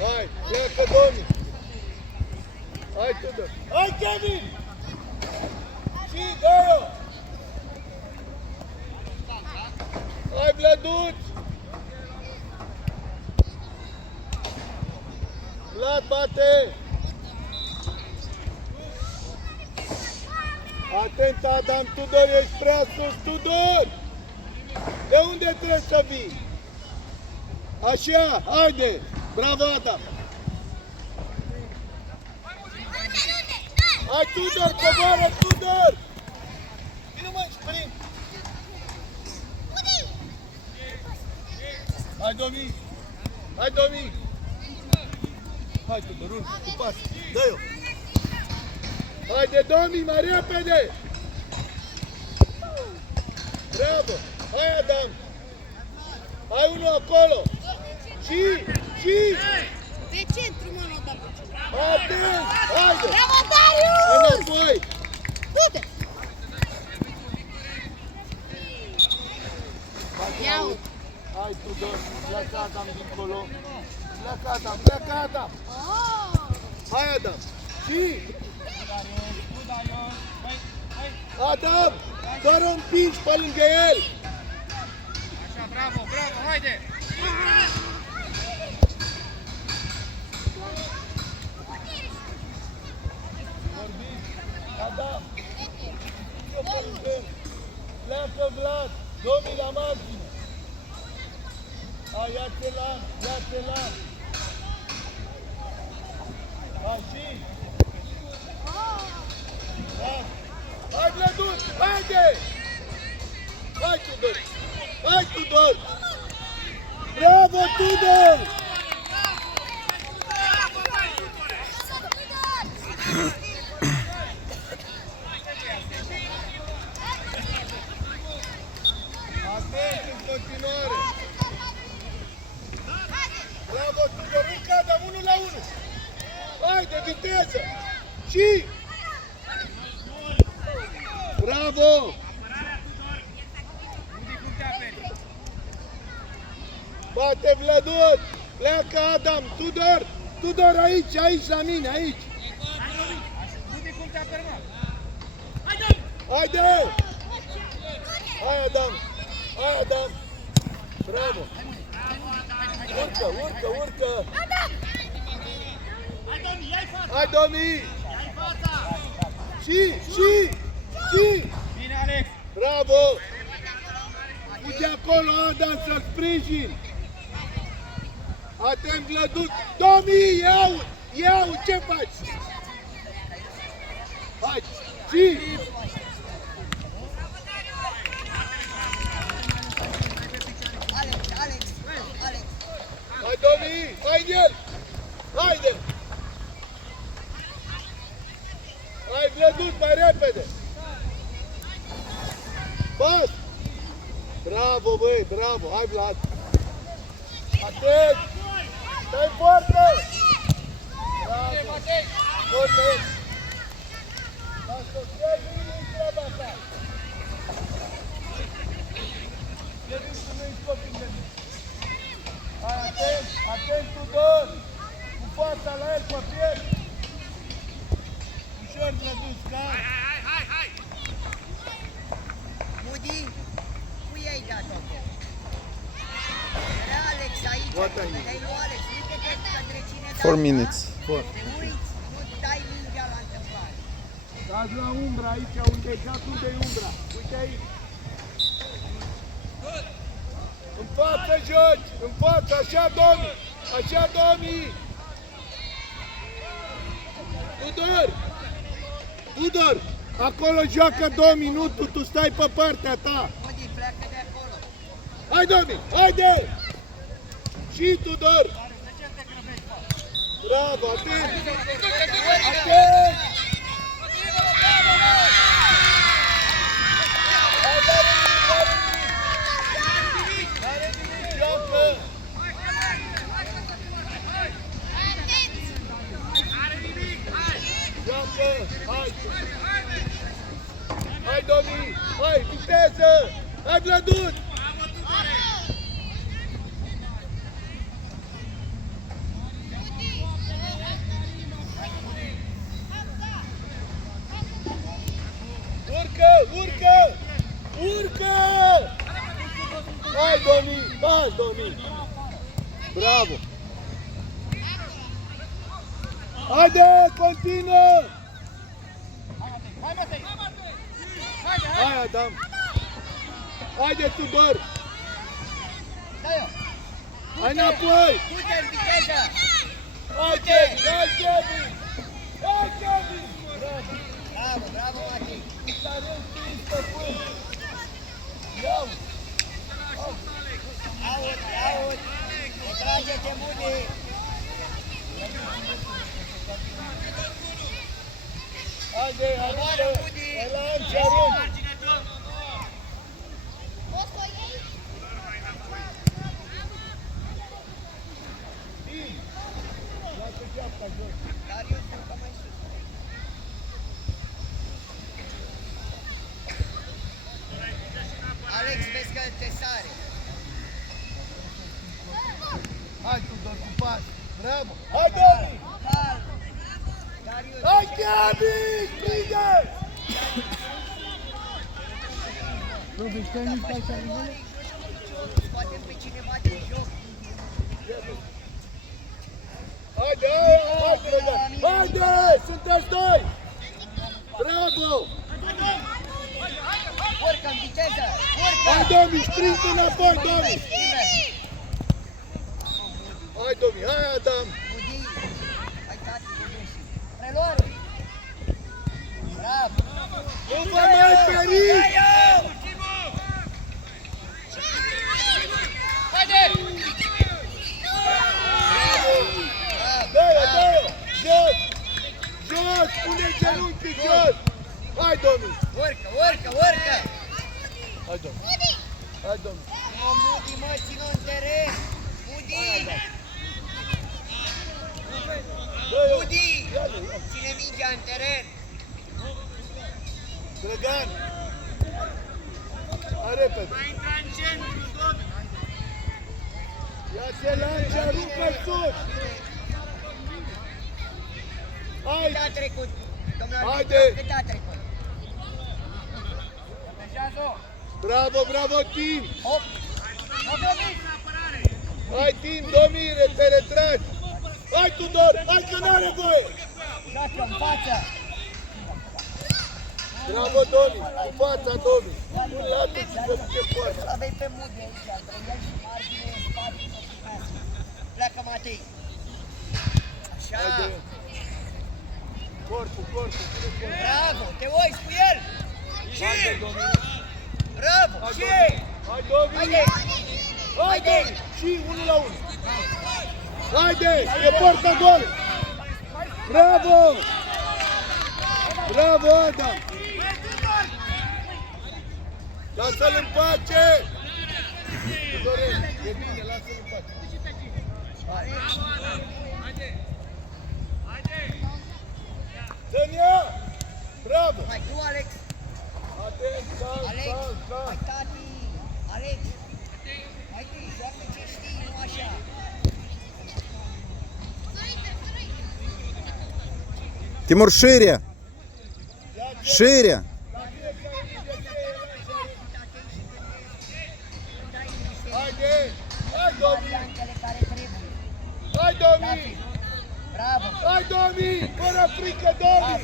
Hai, pleacă Domi! Hai, Tudor! Hai, Kevin! Și dă-o! Hai, Vladuț! Vlad, bate! Atent, Adam, Tudor, ești prea sus, Tudor! De unde trebuie să vii? Așa, haide! Bravo, Adam! Hai, Tudor, coboară, Tudor! Vino, mă, sprint! Hai, Domi! Hai, Domi! Hai, Tudor, urcă, cu pas! Dă-i-o! Haide, Domi, mai repede! Bravo! Hai, Adam! Hai unul acolo! Și! Pe centru, mă, nu da pe centru. Atent! Haide! Bravo, Darius! Înapoi! Du-te! Ia-o! Hai, Tudor! Pleacă Adam dincolo! Pleacă Adam! Pleacă Adam! Hai, Adam! Și! Adam! Doar o împingi pe lângă el! Așa, bravo, bravo, haide! Adam! Pleacă Vlad! Domii la margine! Hai, ia-te lan! Ia-te lan! Hai, și! Hai, Vladuț! Haide! Hai, Tudor! Hai, Tudor! Bravo, Tudor! Atent în continuare! Bravo, Tudor! Încă Adam, 1-1! Haide, viteză! Și! Bravo! Bate Vladuț! Pleacă Adam! Tudor! Tudor aici, aici la mine, aici! Haide! Hai Adam! Hai Adam! Bravo! Urcă, urcă, urcă! Hai Domi! Și! Bine, Alex! Bravo! Fugi acolo, Adam, să-l sprijin! Atent, Vladuț! Domi, iau! Ce faci? Hai! Și! Alex! Hai, Domi! Hai în el! Haide! Hai, Vladuț, mai repede! Pas! Bravo, băi, bravo! Hai, Vlad! Atent! Stai foarte! Bravo! Foarte! Lasă-o, Kevin, treaba ta! Kevin, tu nu-i copii de mine! Hai, atent, Tudor! Cu fața la el, pe piept! Ușor, Vladuț, car! Hai! Moody, cui ai dat-o? Era Alex aici, dai lui Alex, uite-te către cine dai. 4 minutes. Te uiți, nu dai mingea la întâmplare. Dați la umbra aici, unde e cap, unde e umbra. Uite aici. În față joci, în față, așa Domi, așa Domi. Tudor, acolo joacă Domi, nu tu stai pe partea ta. Moody, pleacă de acolo. Hai Domi, haide! Și Tudor. Bravo, atent! Atent! Hai, Domi! Hai, viteză! Hai, Vladuț! Pas, Domin! Bravo! Haide, continuă! Hai, Matei! Hai, Adam! Haide, Tudor! Dă-i-o! Hai înapoi! Du-te în viteză! Hai, Kevin! Hai, Kevin! Hai, Kevin! Bravo! Bravo, bravo, Matei! Sarem prins, stăpân! Iau! Aud, aud! Trage-te, Mudi! Haide, Coboară, aruncă! Mudi! Elan și arunc! Tim! Lasă geapta jos! Darius, urcă mai sus! Alex, vezi că te sare! Hai, Tudor, cu pas! Bravo! Hai, Domi! Calm! Darius! Hai, Kevin! Prinde! Scoatem pe cineva din joc! Haide, haide! Haide! Sunteți doi! Bravo! Urcă în viteză! Urcă! Hai, Domi! Sprint înapoi, Domi! Invers! Hai, Domi! Hai, Adam! Mudi! Hai, tati, vedeți! Preluare! Bravo! Nu vă mai feriți! Haide! Dă-i-o, dă-i-o! Jos! Jos! Pune genunchii jos! Hai, Domi! Urcă, urcă, urcă! Hai, Domi! Hai, Domi! Mă, Mudi, mă, țin-o în teren! Mudi! Dă-i-o! Mudi! Ia-le, ia. Ține mingea în teren! Drăgan! Hai repede! Mai intra în centru, Domi! Ia-se lanțe, rupe sus! Hai! Cât a trecut? Domnul Haide! arbitru, cât a trecut? Protejează-o! Bravo, bravo, Tim! 8! Nu Domi! Apărare! Hai, Tim, Domi, te retragi! Hai, Tudor! Hai că n-are voie! Joacă în față! Bravo, Domi! Cu fața, Domi! Pune atunci să duce poartă! Avei pe Mudi aici, între el și margine, în spate, să primească. Pleacă Matei! Așa! Haide! Corpul, corpul, pune corpul! Bravo! Te uiți cu el! Și! Haide, Domi! Bravo! Hai, Și! Domi! Hai, Domi! Haide! Hai, Domi! Și 1 la 1! Haide! E poarta gol! Bravo! Bravo, Adam! Lasă-l în pace! Tudorel, e bine, lasă-l în pace! Haide! Haide! Dă-mi ea! Bravo! Hai tu, Alex! Atent, calm, Alex! calm, calm! Hai, tati! Alex! Hai tu, joacă ce știi, nu așa! Тимур, шире! Шире! Haide! Hai, Domi! Variantele care trebuie. Hai, Domi! David! Bravo! Hai, Domi! Fără frică, Domi!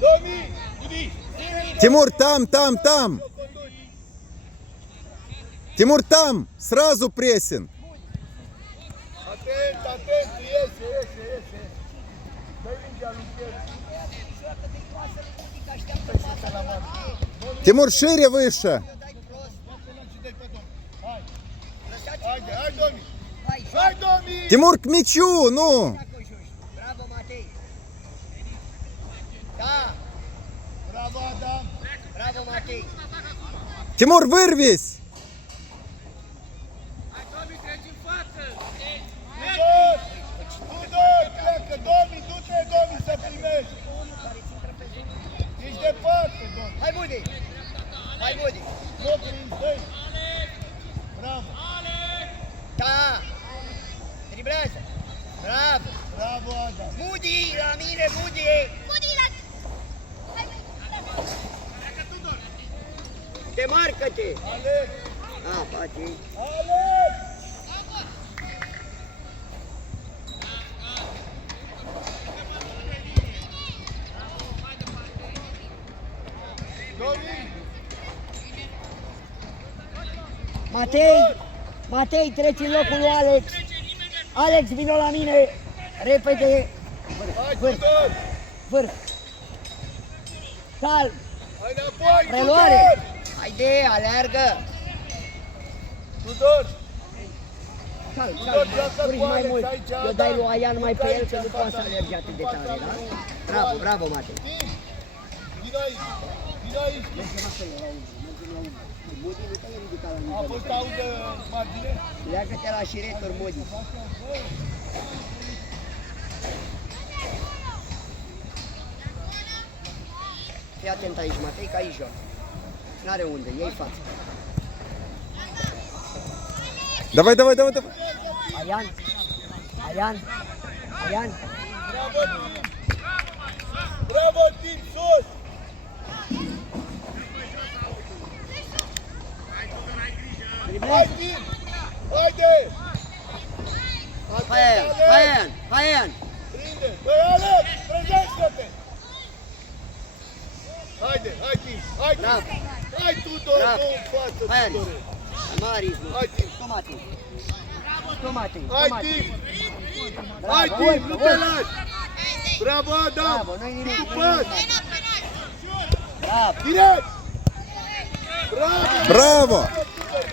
Domi! Тимур, там! Тимур, там! Сразу прессинг! Atent, atent! Iese! Dă-i mingea lui Pietru. Joacă de coasă lui Mudi, că așteaptă fața la Matei. Тимур, шире, выше! Eu dai prost. Și dă-i pe Domi. Hai! Lăsați-l Haide, jos. hai, Domi! Hai, Hai, joacă Domi! Тимур, к мячу, ну! cu joci. Bravo, Matei. Da, Bravo, Adam! bravo, Matei. Тимур, вырвись! Hai, Domi, treci în față! Tudor! Tudor, pleacă! Domi, du-te, Domi, să primești! Ești departe, Domi! Hai, Mudi. Hai, Mudi. Nu prin dă-i! Bravo! Da. Driblează. Bravo. Bravo, Adam! Mudi, la mine, Mudi. Demarcă-te. Alex! Fatih. Alex! Domin! Matei, treci în locul lui Alex. Alex, vino la mine. Repede. Hai, Vârf, Tudor! vârf. Calm. Hai înapoi, Reluare. Tudor! Haide, aleargă. Tudor! Calm, Tudor, calm. joacă Urci cu mai Alex mult. aici, Eu dai lui Adam. Aian mai pe el, că nu Aici, poate să fața. alerge atât de Fața tare, da? lui. Bravo, bravo, Matei. Tim! Vino aici! Vino aici! Mergem acolo, la unul, mergem la unul. Modi nu te-ai ridicat la A nivelul fost ăsta. auză margine? Leagă-te la șireturi, Modi. Fii atent aici, Matei, că aici joc. N-are unde, iei față. Давай, давай, давай, давай. Aian, Aian, Aian. Bravo, Tim! Bravo, Tim, sus! Hai, Driblezi. Tim! Haide! Hai, Aian, hai, Aian, hai, Aian. Prinde! Băi, Alex, trezește-te! Haide, hai, Tim! Hai, Tim! Bravo. Hai, Tudor, Bravo. dă în față, Hai, Aris. Tudore! Mari, Hai, Tim! Tu, Matei. Tu, Matei. Hai, Tu, Matei. Tim! Bravo, Hai, Tim, urcă, nu te urcă. lași! Bravo, Adam! Bravo, nu-i nimic, nu-i Pas! Bravo. Direct! Bravo! Bravo!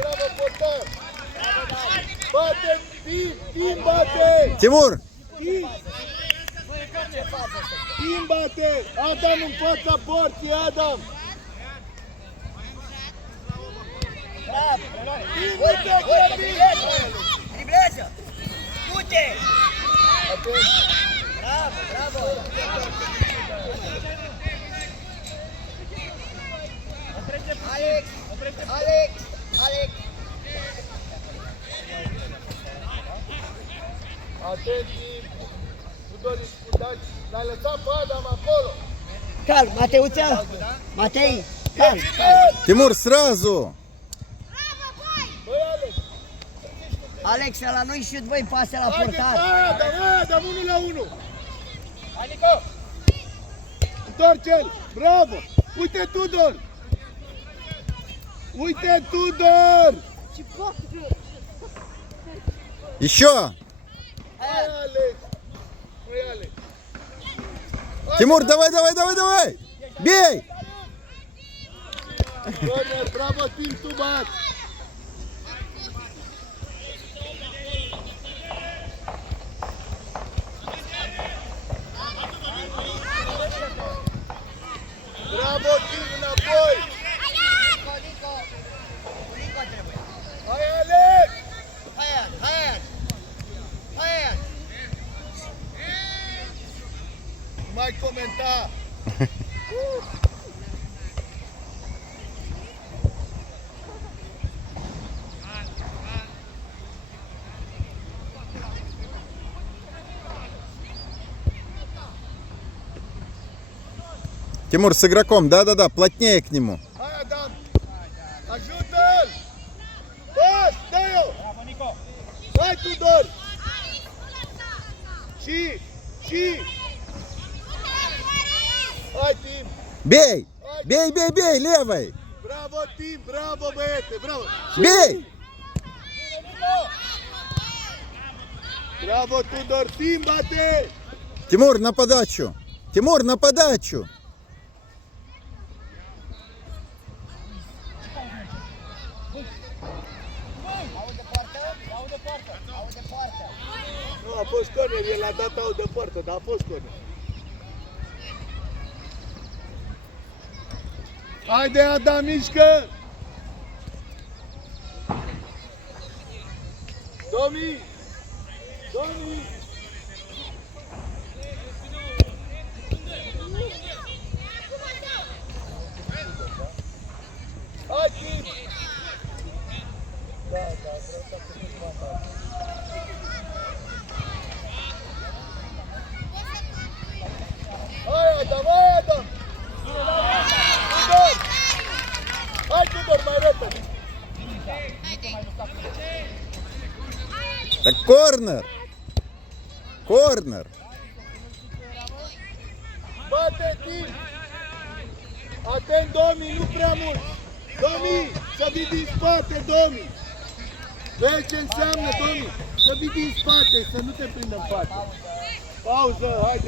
Bravo, portar! Bate, Tim! Tim bate! Тимур, Tim! Tim bate! Adam în fața porții, Adam! Bravo. Tim, Urcă, uite, urcă, Tim! driblează. Driblează. Du-te. Bravo, bravo. Alex, Alex, Alex. Atent, Tim! Tudor, l-ai lăsat pe Adam acolo! Calm, Mateuța. Matei, calm. Тимур, сразу. Băi, Alex! Alex, la noi și voi pase la Haide, portar. Adam, 1 la 1! Hai, Nico! Întoarce-l! Bravo! Uite, Tudor! Uite, Tudor! Еще. Hai, Alex! Hai, Alex! Тимур, давай, давай, давай, давай. Бей. Corner, bravo, Tim, tu bat! Bravo, Tim, înapoi! Hai, Alex! Hai, Mai comenta! Тимур, с игроком, да-да-да, плотнее к нему. Hai, Adam! Ajută-l! Pas, dă-i-o! Hai, Tudor! Și! Hai, Tim! Бей! Бей, бей, бей, левой! Bravo, Tim! Bravo, băiete! Bravo! Бей! Bravo, Tudor! Tim, bate! Тимур, на подачу! Тимур, на подачу! Nu, a fost corner, el a dat out de poartă, dar a fost corner. Haide, Adam, mișcă! Domi! Hai, Tim! Da, vreau să fac asta. Hai, Adam! Tudor! Hai, Tudor, mai repede! Dar corner! Corner! Bate timp! Atent, Domi, nu prea mult! Domi, să vii din spate, Domi! Vezi ce înseamnă, Domi? Să vii din spate, să nu te prindă în față. Pauză, haide!